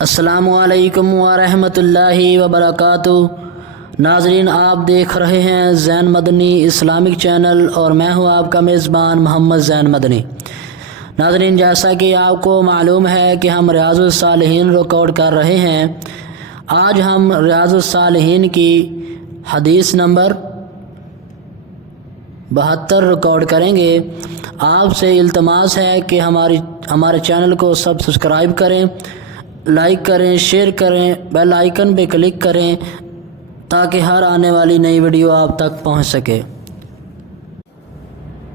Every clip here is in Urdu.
السلام علیکم ورحمۃ اللہ وبرکاتہ۔ ناظرین، آپ دیکھ رہے ہیں زین مدنی اسلامک چینل اور میں ہوں آپ کا میزبان محمد زین مدنی۔ ناظرین، جیسا کہ آپ کو معلوم ہے کہ ہم ریاض الصالحین ریکارڈ کر رہے ہیں۔ آج ہم ریاض الصالحین کی حدیث نمبر 72 ریکارڈ کریں گے۔ آپ سے التماس ہے کہ ہمارے چینل کو سبسکرائب کریں، لائک کریں، شیئر کریں، بیل آئیکن پہ کلک کریں تاکہ ہر آنے والی نئی ویڈیو آپ تک پہنچ سکے۔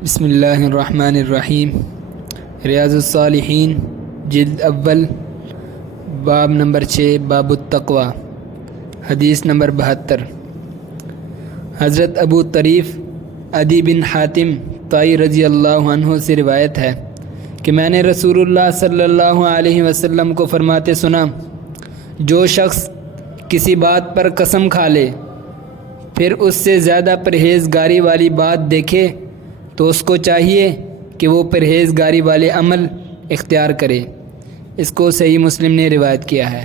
بسم اللہ الرحمن الرحیم۔ ریاض الصالحین جلد اول، باب نمبر 6، باب التقوی، حدیث نمبر 72۔ حضرت ابو طریف عدی بن حاتم طائی رضی اللہ عنہ سے روایت ہے کہ میں نے رسول اللہ صلی اللہ علیہ وسلم کو فرماتے سنا، جو شخص کسی بات پر قسم کھا لے پھر اس سے زیادہ پرہیزگاری والی بات دیکھے تو اس کو چاہیے کہ وہ پرہیزگاری والے عمل اختیار کرے۔ اس کو صحیح مسلم نے روایت کیا ہے۔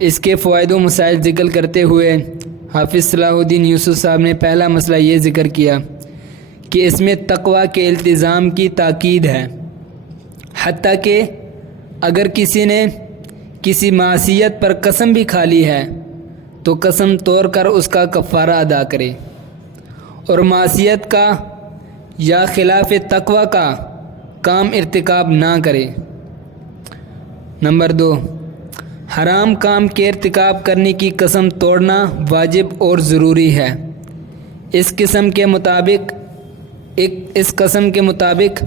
اس کے فوائد و مسائل ذکر کرتے ہوئے حافظ صلاح الدین یوسف صاحب نے پہلا مسئلہ یہ ذکر کیا کہ اس میں تقوی کے التزام کی تاکید ہے، حتیٰ کہ اگر کسی نے کسی معصیت پر قسم بھی کھا لی ہے تو قسم توڑ کر اس کا کفارہ ادا کرے اور معصیت کا یا خلاف تقوی کا کام ارتکاب نہ کرے۔ نمبر 2، حرام کام کے ارتکاب کرنے کی قسم توڑنا واجب اور ضروری ہے۔ اس قسم کے مطابق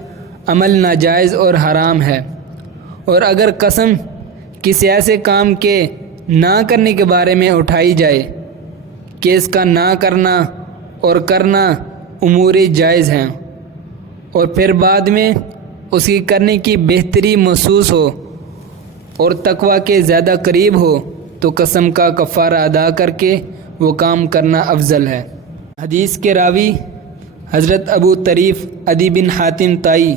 عمل ناجائز اور حرام ہے، اور اگر قسم کسی ایسے کام کے نہ کرنے کے بارے میں اٹھائی جائے کہ اس کا نہ کرنا اور کرنا امور جائز ہیں اور پھر بعد میں اس کی کرنے کی بہتری محسوس ہو اور تقوی کے زیادہ قریب ہو تو قسم کا کفارہ ادا کر کے وہ کام کرنا افضل ہے۔ حدیث کے راوی حضرت ابو طریف عدی بن حاتم طائی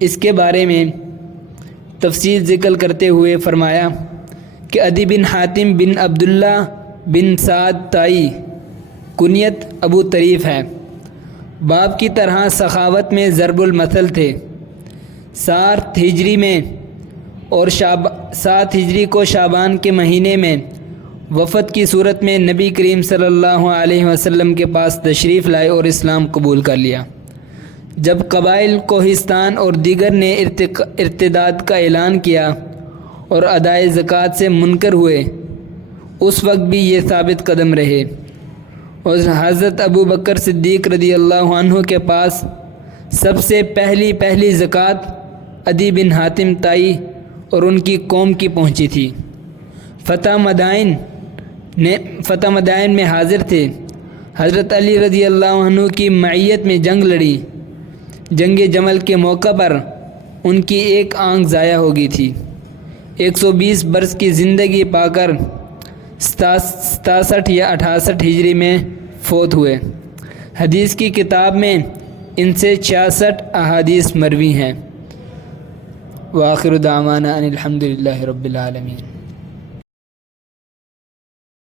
اس کے بارے میں تفصیل ذکر کرتے ہوئے فرمایا کہ عدی بن حاتم بن عبداللہ بن سعد طائی کنیت ابو طریف ہے۔ باپ کی طرح سخاوت میں ضرب المثل تھے۔ 7 ہجری میں اور 7 ہجری کو شعبان کے مہینے میں وفد کی صورت میں نبی کریم صلی اللہ علیہ وسلم کے پاس تشریف لائے اور اسلام قبول کر لیا۔ جب قبائل کوہستان اور دیگر نے ارتداد کا اعلان کیا اور ادائے زکوٰۃ سے منکر ہوئے، اس وقت بھی یہ ثابت قدم رہے اور حضرت ابو بکر صدیق رضی اللہ عنہ کے پاس سب سے پہلی زکوٰۃ عدی بن حاتم طائی اور ان کی قوم کی پہنچی تھی۔ فتح مدائن میں حاضر تھے۔ حضرت علی رضی اللہ عنہ کی معیت میں جنگ لڑی۔ جنگ جمل کے موقع پر ان کی ایک آنکھ ضائع ہو گئی تھی۔ 120 برس کی زندگی پا کر 67 یا 68 ہجری میں فوت ہوئے۔ حدیث کی کتاب میں ان سے 66 احادیث مروی ہیں۔ وآخر دعوانا ان الحمد للہ رب العالمین۔